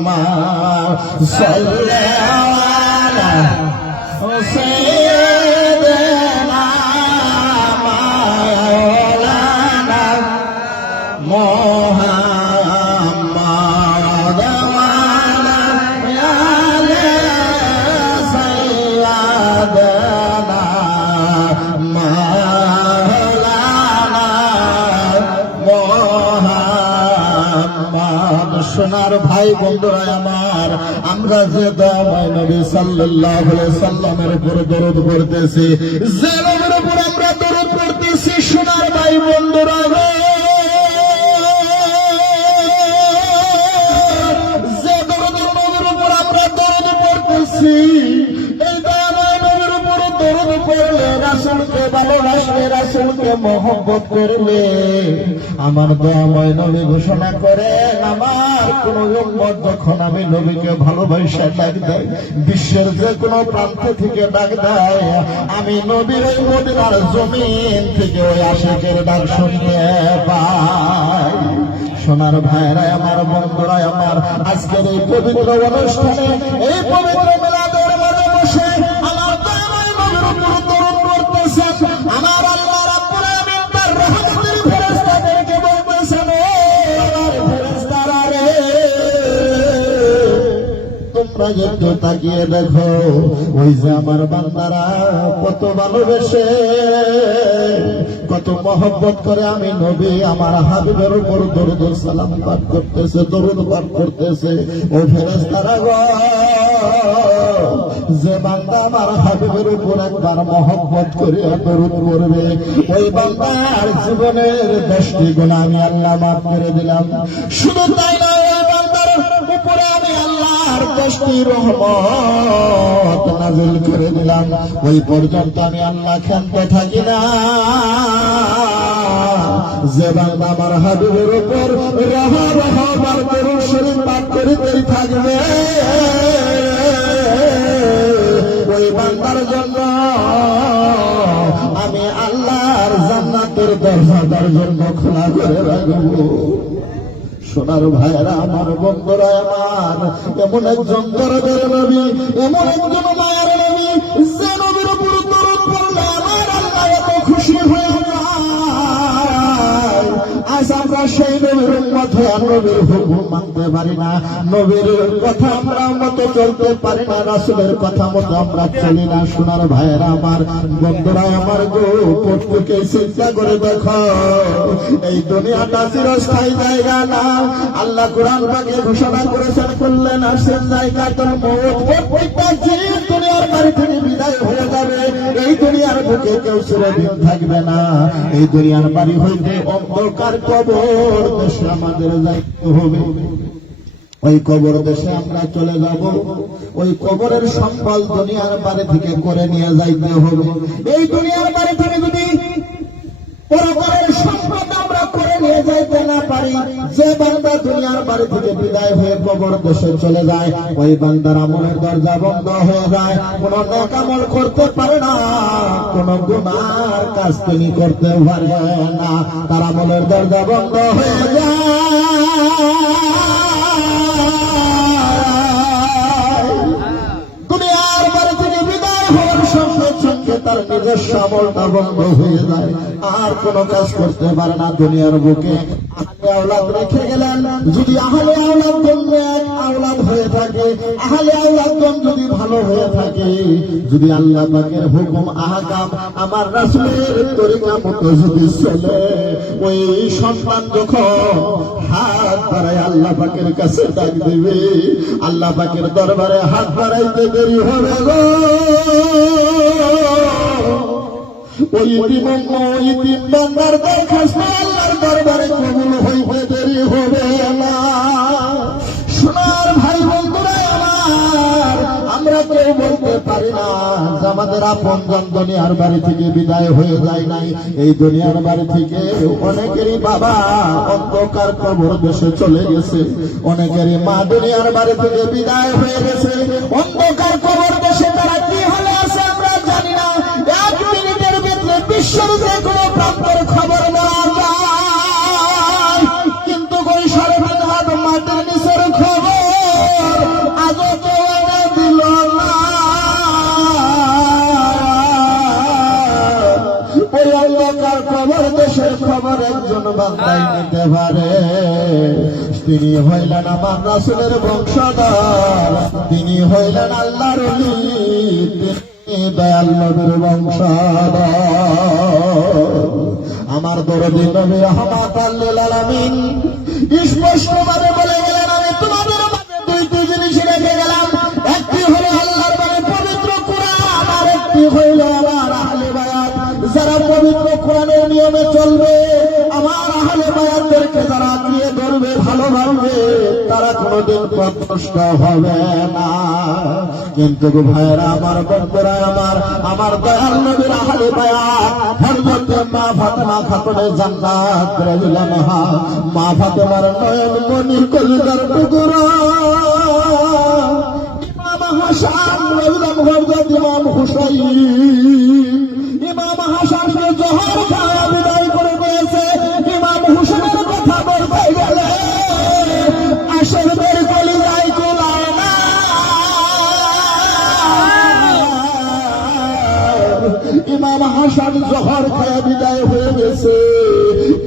محمد صل على سيدنا সোনার ভাই বন্ধুরা আমার, আমরা যে দয়াময় নবী সাল্লাল্লাহু আলাইহি সাল্লামের উপর দরুদ পড়তেছি, যে নবীর উপর আমরা দরুদ পড়তেছি, সোনার ভাই বন্ধুরা। যে দরুদের নবীর উপর আমরা দরুদ পড়তেছি পড়লে রাসূলকে ভালোবাসলে রাসূলকে মহব্বত করলে। আমার দয়াময় নবী ঘোষণা করেন, আমার কোন উম্মত যখন আমি নবীকে ভালোবাসা ডাক দেয়, বিশ্বের যে কোনো প্রান্ত থেকে ডাক দেয়, আমি নবীর ওই মদিনার জমিন থেকে ওই আশাকের ডাক শুনতে পাই। সোনার ভাইরা, আমার বন্ধুরা, আমার আজকের এই পবিত্র অনুষ্ঠানে এই পবিত্র মেলাদের একটু তাকিয়ে দেখো, ওই যে আমার বান্দারা কত ভালোবেসে, কত মহব্বত করে আমি নবী আমার হাবিবের উপর দরুদ সালাম পাঠ করতেছে, দরুদ পাঠ করতেছে। ও ফেরেশতারা গো, যে বান্দা আমার হাবিবের উপর একবার মহব্বত করে দরুদ করবে ওই বান্দার জীবনের দশটি গুণ আমি আল্লাহ মাফ করে দিলাম। শুধু তাই না উপরে আমি আল্লাহর দশটি রহমত নাজিল করে দিলাম। ওই পর্যন্ত আমি আল্লাহ ক্ষান্ত থাকি না। যে বান্দা আমার হাবিবের উপর রহ রহ করুন শরীর পাঠ করে করে থাকবে। ওই বান্দার জন্য আমি আল্লাহর জান্নাতের দরজাদার জন্য খোলা করে রাখব। সোনার ভাইরা আমার বন্ধুরা আমার এমন একজন দরদের নবী এমন একজন মায়ের আজ আমরা সেই নবীর উম্মত নবীর হুকুম মানতে পারি না। নবীর কথা আমরা মতো চলতে পারি না, রাসুলের কথা মতো আমরা চলি না। সোনার ভাইয়েরা আমার, বন্ধুরা আমার গো, প্রত্যেকে চিন্তা করে দেখো, এই দুনিয়াটা চিরস্থায়ী জায়গা না। আল্লাহ কোরআন পাকে ঘোষণা করেছেন করলেন আসেন জায়গা তোর মৌত প্রত্যেকটা জীব দুনিয়ার বাড়ি থেকে বিদায় হয়ে যাবে। এই কেউ কেউ চিরদিন থাকবে না। এই দুনিয়ার বাড়ি হইতে অন্ধকার কবর দেশে আমাদের যাইতে হবে। ওই কবর দেশে আমরা চলে যাব। ওই কবরের সম্পল দুনিয়ার বাড়ি থেকে করে নিয়ে যাইতে হবে। এই দুনিয়ার বাড়ি থেকে যদি পরপরের সম্পদ আমরা করে নিয়ে যাইতে না পারি। যে বান্দা দুনিয়ার বাড়ি থেকে বিদায় হয়ে কবর দেশে চলে যায়, ওই বান্দার আমলের দরজা বন্ধ হয়ে যায়। কোন নেকামল করতে পারে না, কোন গুনার কাজ তিনি করতে পারে না। তার আমলের দরজা বন্ধ হয়ে যায়। সঙ্গে তার নিজস্ব আমলটা বন্ধ হয়ে যায়, আর কোনো কাজ করতে পারে না দুনিয়ার বুকে। যদি আহলে আওলাদ এক আওলাদ হয়ে থাকে, আহলে আওলাদ যদি ভালো হয়ে থাকে, যদি আল্লাহ হুকুম, আহকাম আমার তরিকা মতো যদি চলে, ওই যখন হাত আল্লাহ কাছে ডাক আল্লাহ দরবারে হাত বাড়াইতে দেরি হবে গো। আমাদের আপনজন দুনিয়ার বাড়ি থেকে বিদায় হয়ে যায় নাই। এই দুনিয়ার বাড়ি থেকে অনেকেরই বাবা অন্ধকার কবর দেশে চলে গেছে। অনেকেরই মা দুনিয়ার বাড়ি থেকে বিদায় হয়ে গেছে। অন্ধকার কবর বিশ্বরূপে কোনো প্রাপ্তের খবর না কিন্তু কৈশোর হাত মাটির নিচের খবর আজও কেউ এনে দিল না। ওই অন্ধকার খবর, দেশের নিতে পারে। তিনি হইলেন আমার রাসুলের বংশধর। তিনি হইলেন আল্লাহর তিনি দয়াল নবীর বংশধর। আমার দরদি নবী রহমাত আল্লিল স্পষ্ট স্পষ্টভাবে বলে গেলেন, আমি তোমাদের মাঝে দুইটি জিনিস রেখে গেলাম। একটি হলো আল্লাহর মানে পবিত্র কোরআন, আর একটি হইল আমার আহলে যারা পবিত্র কোরআনের নিয়মে চলবে কোনোদিন প্রত্যষ্ট হবে না। কিন্তু গো ভাইয়েরা, আমার বন্ধুরা, আমার আমার দয়াল নবীর আহলে হযরত মা ফাতেমা খাতুনে জান্নাত রাদিয়াল্লাহু আনহা মা ফাতেমার নয়ন মনি ইমাম হাসান হুসাইন হাসান জহর খায়া বিদায় হয়ে গেছে।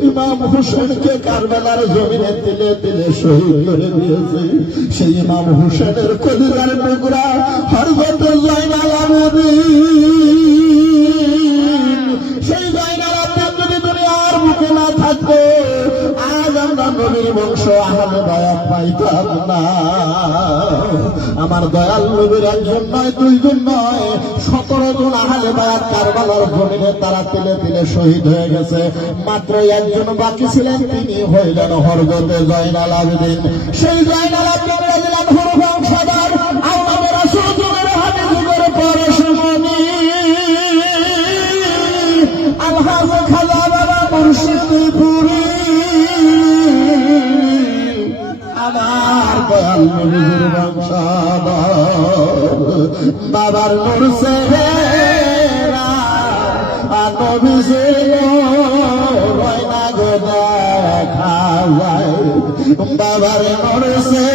ইমাম হুসেনকে কারবেলার জমিনে তিলে তিলে শহীদ করে দিয়েছে। সেই ইমাম হুসেনের কদিরার টুকরা হরগত জয়নাল আমার দয়াল নবীর একজন নয়, দুইজন নয়। সতেরো জন আহলে বায়াত কারবালার জমিনে তারা তিলে তিলে শহীদ হয়ে গেছে। মাত্র একজন বাকি ছিলেন, তিনি হইলেন হরগতে জয়নাল আবেদিন। সেই জয়নাল আবেদিন বাবা মুর্শিদপুরি। আমার বাবার বাবার নূর সে বাবার নূর সে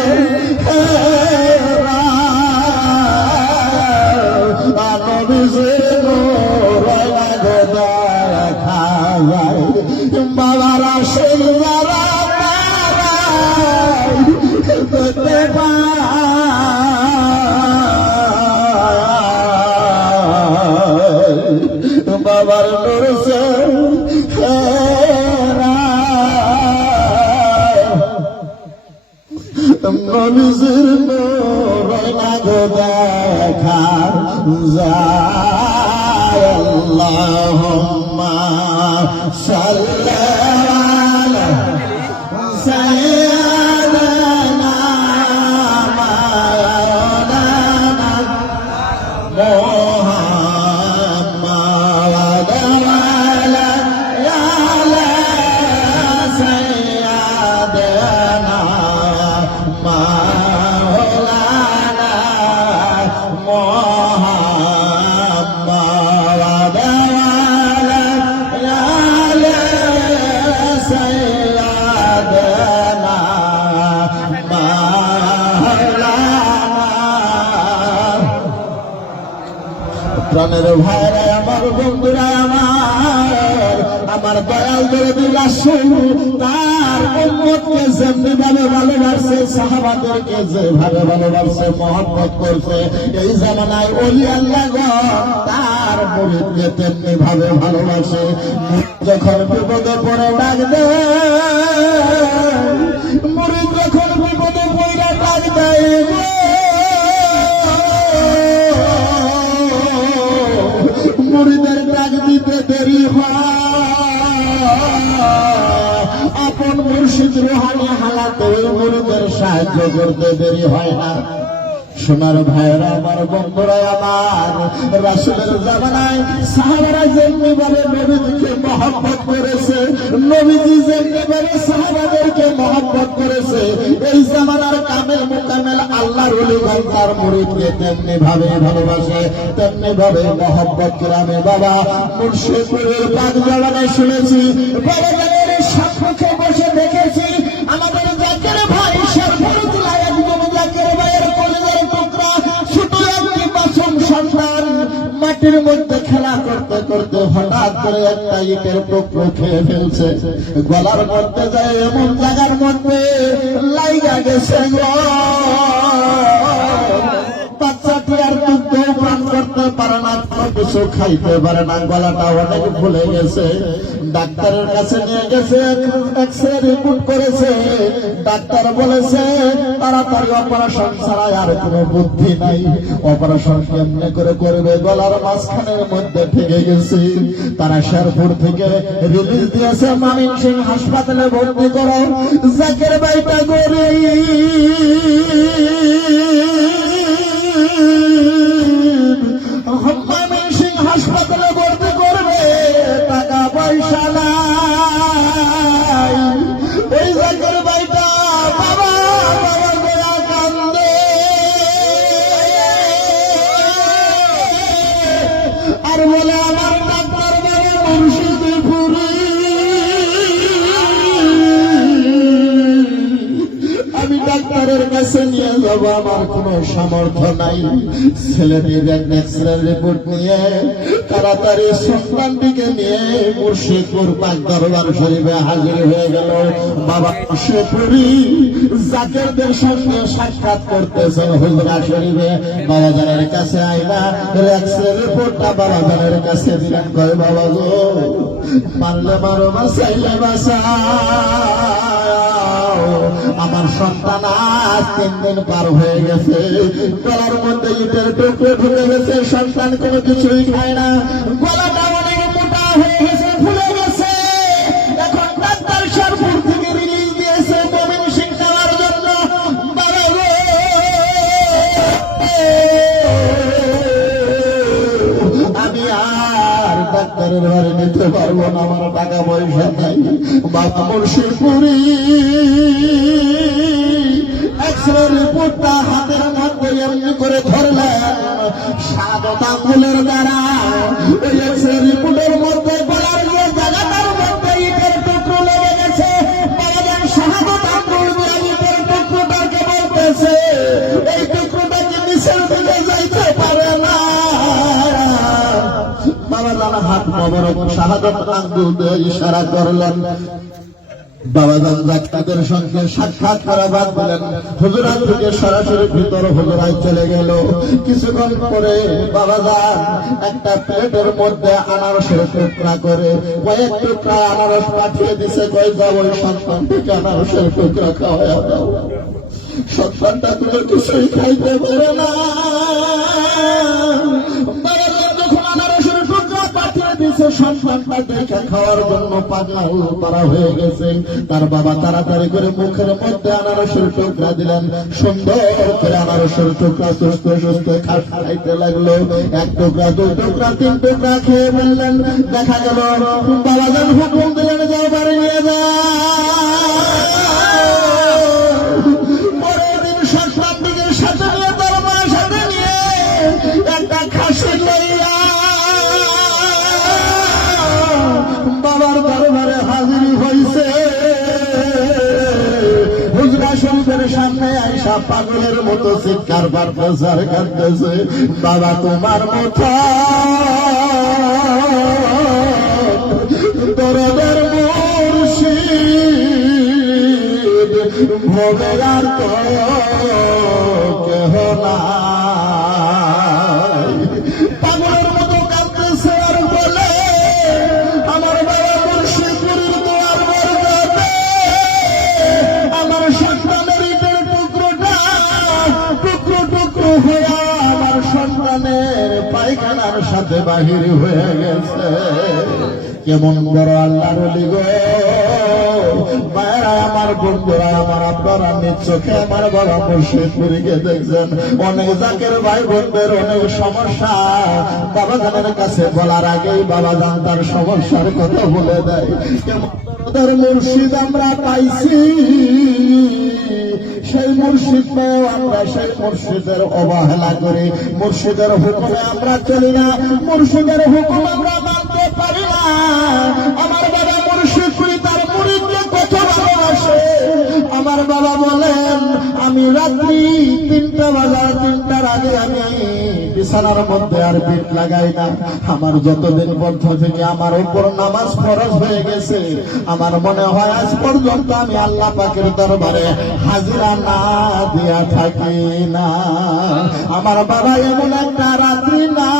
বাবার গো দেখার যায় আল্লাহুম্মা প্রাণের ভাইরা আমার বন্ধুরা আমার। আমার দয়াল করে দিলাসুন তার উম্মতকে যেমনি ভাবে ভালোবাসছে সাহাবাদেরকে যেভাবে ভালোবাসছে মহব্বত করছে। এই জামানায় অলি আল্লাহ তার মুরিদকে তেমনি ভাবে ভালোবাসে। যখন বিপদে পড়ে ডাক দেয়, মুরিদ যখন বিপদে পড়ে ডাক দেয় মুড়িদের ডাক দিতে দেরি আপন মুর্শিদ রোহানি হালাতে মুড়িদের সাহায্য করতে দেরি হয় না। সোনার ভাইয়েরা, আমার বন্ধুরা, আমার রাসুলের জামানায় সাহাবারা যেমনি ভাবে নবীজিকে মহব্বত করেছে, নবীজি যেমনি ভাবে সাহাবাদেরকে মহব্বত করেছে, এই জামানার কামেল মোকামেল আল্লাহর অলিগণ তার মুরিদকে তেমনি ভাবে ভালোবাসে তেমনি ভাবে মহব্বত করে আমি বাবা, মুর্শিদপুরের পাক জামানায় শুনেছি বাবা জানের মাটির মধ্যে খেলা করতে করতে হঠাৎ করে একটা ইটের টুকরো খেয়ে ফেলছে। গলার মধ্যে যায় এমন জায়গার মধ্যে লাইগা গেছে। কোনো খাইতে পারে না, গলাটা অনেক ভুলে গেছে। ডাক্তারের কাছে নিয়ে গেছে এক্স রে রিপোর্ট করেছে। ডাক্তার বলেছে, তাড়াতাড়ি অপারেশন ছাড়া আর কোনো বুদ্ধি নাই। অপারেশন কেমনে করে করবে? গলার মাঝখানের মধ্যে ঠেকে গেছে। তারা শেরপুর থেকে রিলিজ দিয়েছে। মামিন সিং হাসপাতালে ভর্তি করো। জাকের বাইটা গরিব ডাক্তারের কাছে নিয়ে যাব আমার কোনো সামর্থ্য নাই। ছেলেটির ন্যাচারাল রিপোর্ট নিয়ে তাড়াতাড়ি সন্তানটিকে নিয়ে মুর্শিদপুর পাক দরবার শরীফে হাজির হয়ে গেল। বাবা মুর্শিদপুরি জাকেরদের সঙ্গে সাক্ষাৎ করতেছেন হুজরা শরীফে। বাবাজানের কাছে আইনা এক্সরে রিপোর্টটা বাবা জানের কাছে দিলেন। কয় বাবা গো মারলে মারো বাসাইলে বাসা আমার সন্তান আজ তিন দিন পার হয়ে গেছে। গলার মধ্যে ইটের টুকরো ঢুকে গেছে, সন্তান কোনো কিছুই খায় না। গলাটা অনেক মোটা হয়ে গেছে। পারব না, আমার টাকা পয়সা নাই। বাবা মুর্শিদপুরি। রিপোর্টটা হাতের মধ্যে করে ধরলেন। রিপোর্টের মধ্যে হাত মোবারক শাহাদত আঙ্গুল দিয়ে ইশারা করলেন। থেকে কিছুক্ষণ পরে বাবা একটা প্লেটের মধ্যে আনারসের টুকরা করে কয়েক টুকরা আনারস পাঠিয়ে দিছে, কয় যাব ওই সন্তানটিকে আনারসের টুকরা খাওয়া সন্তানটা কোনো কিছুই খাইতে পারে না। দিছে সন্তানটা দেখে খাওয়ার জন্য পাগল করা হয়ে গেছে। তার বাবা তাড়াতাড়ি করে মুখের মধ্যে আনারসের টুকরা দিলেন। সুন্দর করে আনারসের টুকরা সুস্থ সুস্থ খাইতে লাগল। এক টুকরা, দুই টুকরা, তিন টুকরা খেয়ে ফেললেন। দেখা গেল বাবাজান হুকুম দিলেন, যাও বাড়ি নিয়ে যা পাগলের মতো চিৎকার বার প্রচার করতেছে। বাবা তোমার মতো দরদের মুর্শিদ ভোগের কেহ নাই। বাহির হয়ে গেছে। কেমন বড় আল্লাহর লিগো মায়েরা আমার বন্ধুরা, আমার আপনারা নিজ চোখে আমার বড় মুর্শিদপুরীকে দেখছেন। অনেক জাকের ভাই বোনদের অনেক সমস্যা। বাবা জানের কাছে বলার আগেই বাবা জান তার সমস্যার কথা বলে দেয়। কেমন তোর মুর্শিদ আমরা পাইছি। সেই মুর্শিদ পেয়েও আমরা সেই মুর্শিদের অবহেলা করি। মুর্শিদের হুকুমে আমরা চলি না। মুর্শিদের হুকুম আমরা মানতে পারি না। আমার বাবা মুর্শিদ করি তার মুড়িকে কত ভালোবাসে? আমার বাবা বলেন, আমি রাত্রি তিনটা বাজার তিনটার আগে আমি বিছানার মধ্যে আর পিঠ লাগাই না। আমার যতদিন পর্যন্ত থেকে আমার উপর নামাজ ফরজ হয়ে গেছে, আমার মনে হয় আজ পর্যন্ত আমি আল্লাহ পাকের দরবারে হাজিরা না দিয়া থাকি না। আমার বাবা এমন একটা রাত্রি না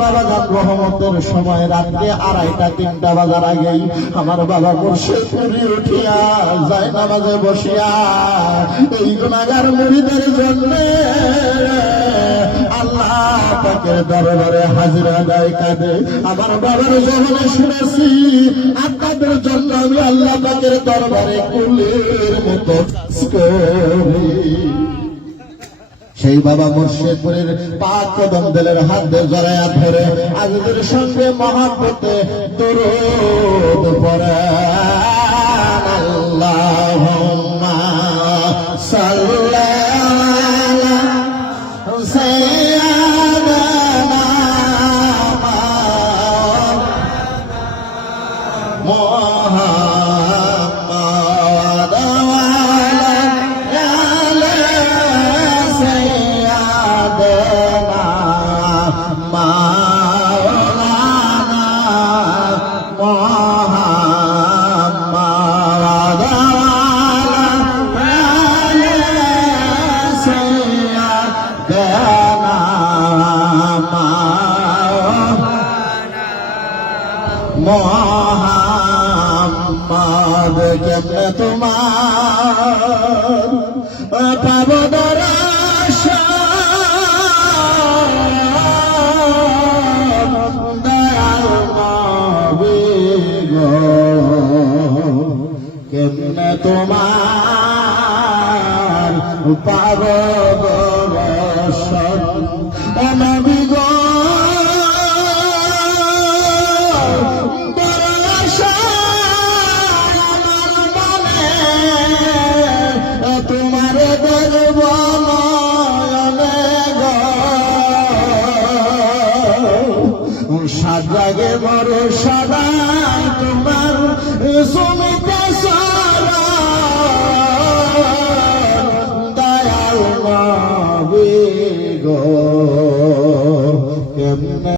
বাবা রহমতের সময়, রাত্রে আড়াইটা, তিনটা বাজার আগেই আমার বাবা পুরি উঠিয়া যায় বসিয়া, এই গুণাগার মুড়িদের জন্য আল্লাহ পাকের দরবারে হাজিরা দেয় কাঁদে আমার বাবার জমনে শুনেছি, আপনাদের জন্য আমি আল্লাহ পাকের দরবারে কুলের মতো করি। সেই বাবা মুর্শিদপুরের পাক কদম দলের হাত জড়াইয়া ধরে আজদের সঙ্গে মহাপতে দূর পড়ে। মোহাম্মদ কেমনে তোমার। পাব কেমনে তোমার পাব দর্শন